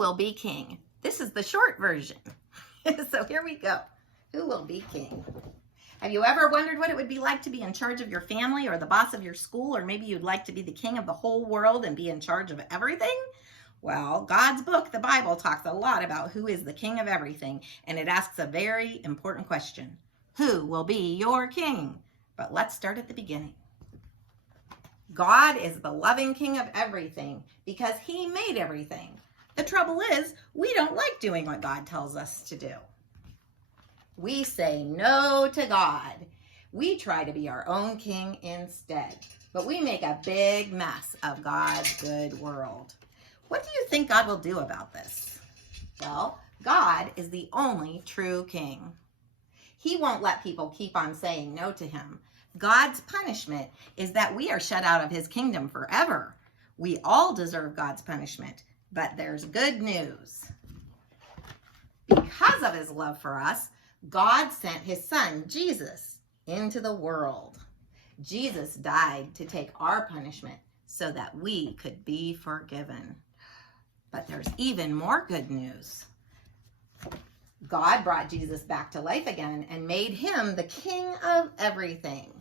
will be king? This is the short version. So here we go. Who will be king? Have you ever wondered what it would be like to be in charge of your family or the boss of your school, or maybe you'd like to be the king of the whole world and be in charge of everything? Well, God's book, the Bible, talks a lot about who is the king of everything, and it asks a very important question. Who will be your king? But let's start at the beginning. God is the loving king of everything because he made everything. The trouble is, we don't like doing what God tells us to do. We say no to God. We try to be our own king instead, but we make a big mess of God's good world. What do you think God will do about this? Well, God is the only true king. He won't let people keep on saying no to him. God's punishment is that we are shut out of his kingdom forever. We all deserve God's punishment, but there's good news. Because of his love for us, God sent his son, Jesus, into the world. Jesus died to take our punishment so that we could be forgiven. But there's even more good news. God brought Jesus back to life again and made him the king of everything.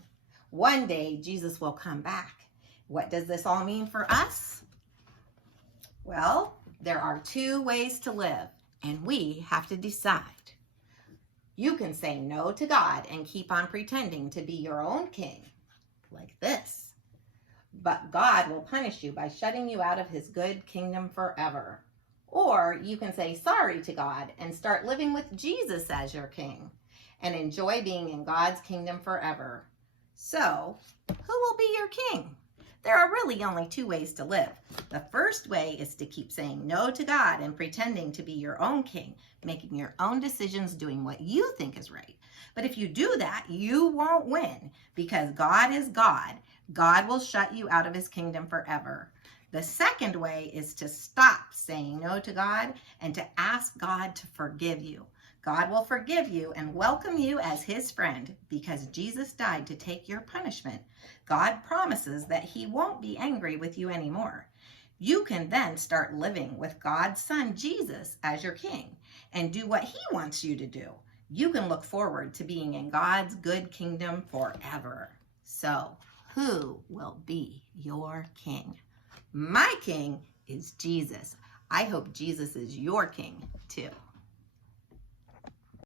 One day, Jesus will come back. What does this all mean for us? Well, there are two ways to live, and we have to decide. You can say no to God and keep on pretending to be your own king, like this. But God will punish you by shutting you out of his good kingdom forever. Or you can say sorry to God and start living with Jesus as your king and enjoy being in God's kingdom forever. So, who will be your king? There are really only two ways to live. The first way is to keep saying no to God and pretending to be your own king, making your own decisions, doing what you think is right. But if you do that, you won't win because God is God. God will shut you out of his kingdom forever. The second way is to stop saying no to God and to ask God to forgive you. God will forgive you and welcome you as his friend because Jesus died to take your punishment. God promises that he won't be angry with you anymore. You can then start living with God's son, Jesus, as your king and do what he wants you to do. You can look forward to being in God's good kingdom forever. So, who will be your king? My king is Jesus. I hope Jesus is your king too.